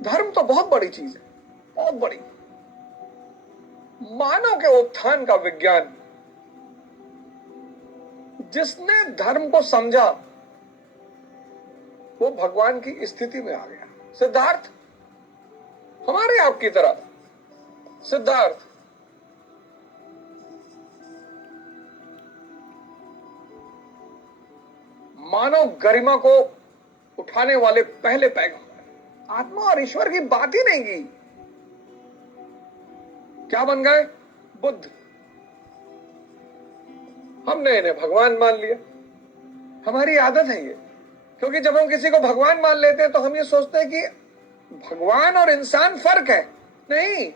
धर्म तो बहुत बड़ी चीज है, बहुत बड़ी। मानव के उत्थान का विज्ञान, जिसने धर्म को समझा वो भगवान की स्थिति में आ गया। सिद्धार्थ, हमारे आपकी तरह सिद्धार्थ, मानव गरिमा को उठाने वाले पहले पैगंबर, आत्मा और ईश्वर की बात ही नहीं की, क्या बन गए? बुद्ध। हमने इन्हें भगवान मान लिया। हमारी आदत है ये, क्योंकि जब हम किसी को भगवान मान लेते हैं तो हम ये सोचते हैं कि भगवान और इंसान फर्क है। नहीं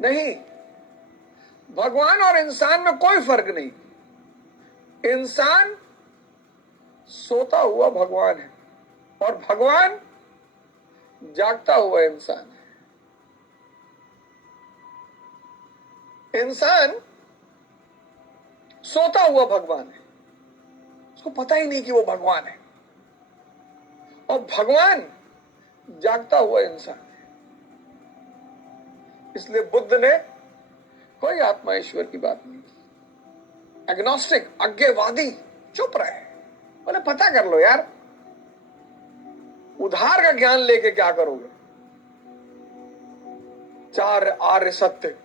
नहीं, भगवान और इंसान में कोई फर्क नहीं। इंसान सोता हुआ भगवान है और भगवान जागता हुआ इंसान है। इंसान सोता हुआ भगवान है, उसको पता ही नहीं कि वो भगवान है, और भगवान जागता हुआ इंसान है। इसलिए बुद्ध ने कोई आत्मा ईश्वर की बात नहीं की। एग्नोस्टिक, अज्ञेयवादी चुप रहे, बोले पता कर लो यार, उधार का ज्ञान लेके क्या करोगे? चार आर्य सत्य।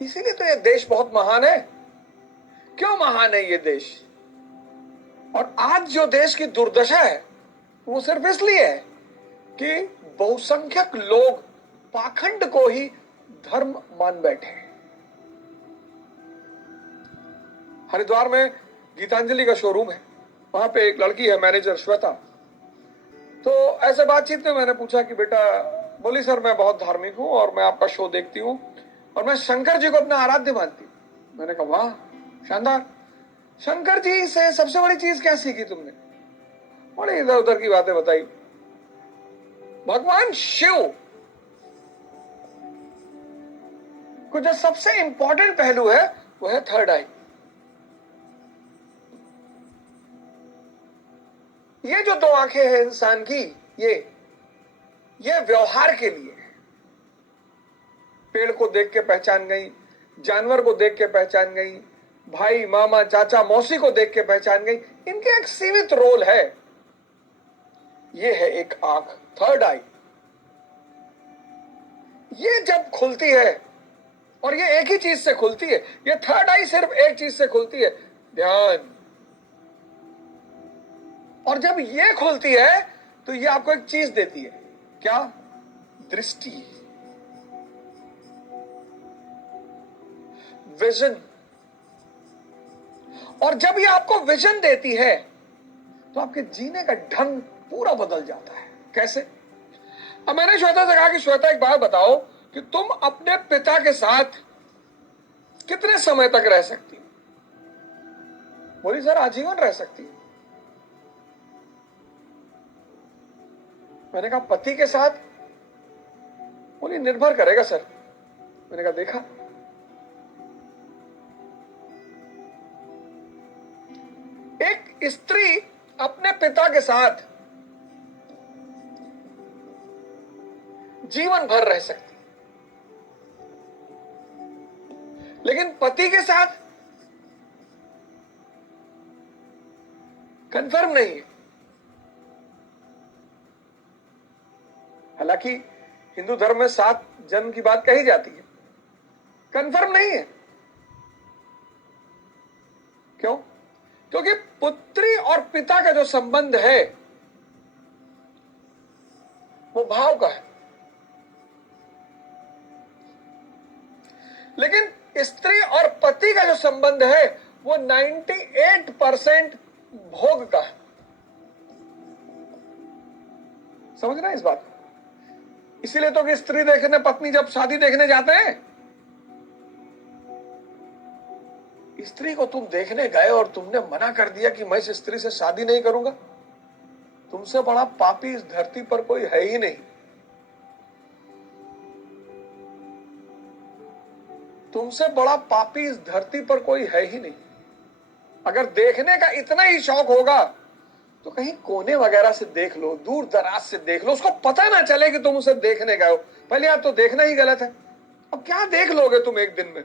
इसीलिए तो ये देश बहुत महान है। क्यों महान है ये देश? और आज जो देश की दुर्दशा है वो सिर्फ इसलिए है कि बहुसंख्यक लोग पाखंड को ही धर्म मान बैठे हैं। हरिद्वार में गीतांजलि का शोरूम है, वहां पे एक लड़की है मैनेजर श्वेता। तो ऐसे बातचीत में मैंने पूछा कि बेटा, बोली सर मैं बहुत धार्मिक हूं और मैं आपका शो देखती हूं और मैं शंकर जी को अपना आराध्य मानती हूं। मैंने कहा वाह शानदार, शंकर जी से सबसे बड़ी चीज क्या सीखी तुमने? बड़ी इधर उधर की बातें बताई। भगवान शिव को जो सबसे इंपॉर्टेंट पहलू है वो है थर्ड आई। ये जो दो आंखें हैं इंसान की, ये व्यवहार के लिए है। पेड़ को देख के पहचान गई, जानवर को देख के पहचान गई, भाई मामा चाचा मौसी को देख के पहचान गई। इनके एक सीमित रोल है, ये है एक आंख, थर्ड आई। ये जब खुलती है, और ये एक ही चीज से खुलती है, ये थर्ड आई सिर्फ एक चीज से खुलती है, ध्यान। और जब ये खुलती है तो ये आपको एक चीज देती है, क्या? दृष्टि, विजन। और जब ये आपको विजन देती है तो आपके जीने का ढंग पूरा बदल जाता है। कैसे? अब मैंने श्वेता से कहा कि श्वेता एक बात बताओ कि तुम अपने पिता के साथ कितने समय तक रह सकती हो? बोली सर आजीवन रह सकती हो। मैंने कहा पति के साथ? बोली निर्भर करेगा सर। मैंने कहा देखा, एक स्त्री अपने पिता के साथ जीवन भर रह सकती, लेकिन पति के साथ कंफर्म नहीं है। हालांकि हिंदू धर्म में 7 जन्म की बात कही जाती है, कंफर्म नहीं है। क्यों? क्योंकि पुत्री और पिता का जो संबंध है वो भाव का है, लेकिन स्त्री और पति का जो संबंध है वो 98% भोग का है। समझ रहे हैं इस बात को? इसीलिए तो कि स्त्री देखने, पत्नी जब शादी देखने जाते हैं, स्त्री को तुम देखने गए और तुमने मना कर दिया कि मैं इस स्त्री से शादी नहीं करूंगा, तुमसे बड़ा पापी इस धरती पर कोई है ही नहीं। तुमसे बड़ा पापी इस धरती पर कोई है ही नहीं। अगर देखने का इतना ही शौक होगा तो कहीं कोने वगैरह से देख लो, दूर दराज से देख लो, उसको पता ना चले कि तुम उसे देखने गए हो। पहली बात तो देखना ही गलत है, अब क्या देख लोगे तुम एक दिन में।